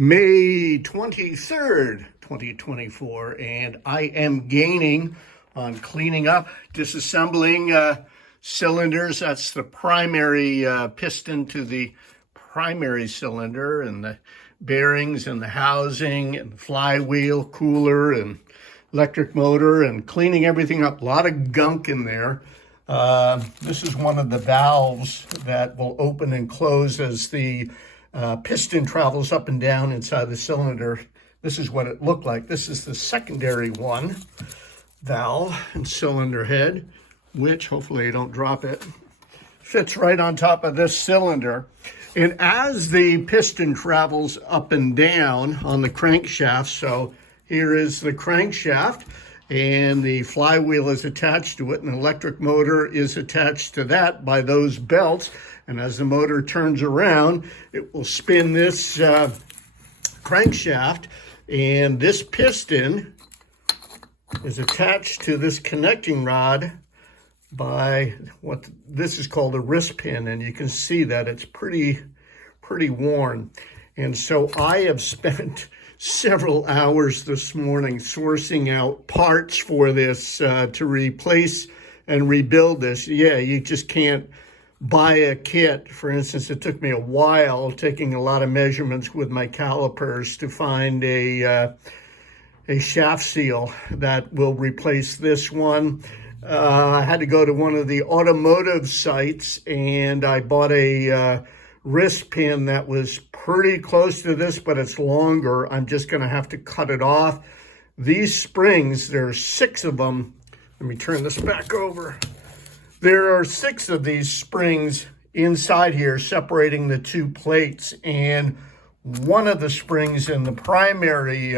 May 23rd, 2024, and I am gaining on cleaning up, disassembling cylinders. That's the primary piston to the primary cylinder, and the bearings and the housing and the flywheel, cooler and electric motor, and cleaning everything up. A lot of gunk in there. This is one of the valves that will open and close as the piston travels up and down inside the cylinder. This is what it looked like. This is the secondary one, valve and cylinder head, which hopefully I don't drop it, fits right on top of this cylinder. And as the piston travels up and down on the crankshaft, so here is the crankshaft, and the flywheel is attached to it, and an electric motor is attached to that by those belts. And as the motor turns around, it will spin this crankshaft, and this piston is attached to this connecting rod by what this is called a wrist pin, and you can see that it's pretty worn. And so I have spent several hours this morning sourcing out parts for this to replace and rebuild this. Yeah, you just can't buy a kit. For instance, it took me a while, taking a lot of measurements with my calipers, to find a shaft seal that will replace this one. I had to go to one of the automotive sites, and I bought a wrist pin that was pretty close to this, but it's longer. I'm just going to have to cut it off. These springs, there are 6 of them. Let me turn this back over. There are 6 of these springs inside here separating the 2 plates, and one of the springs in the primary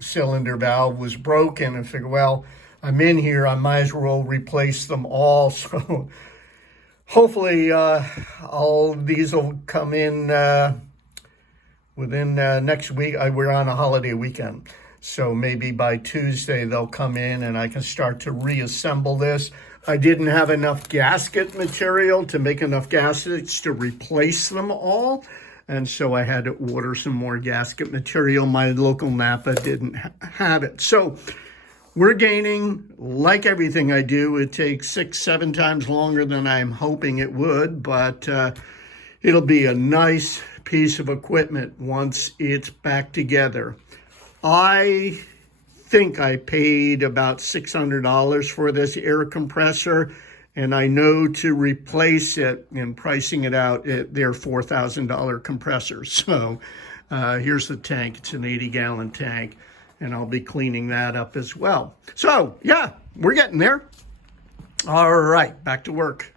cylinder valve was broken. I figured, well, I'm in here, I might as well replace them all. So hopefully all these will come in within next week. We're on a holiday weekend, so maybe by Tuesday they'll come in and I can start to reassemble this. I didn't have enough gasket material to make enough gaskets to replace them all, and so I had to order some more gasket material. My local Napa didn't have it. So we're gaining. Like everything I do, it takes 6-7 times longer than I'm hoping it would, but it'll be a nice piece of equipment once it's back together. I think I paid about $600 for this air compressor, and I know to replace it, and pricing it out, they're $4,000 compressors. So here's the tank. It's an 80-gallon tank, and I'll be cleaning that up as well. So yeah, we're getting there. All right, back to work.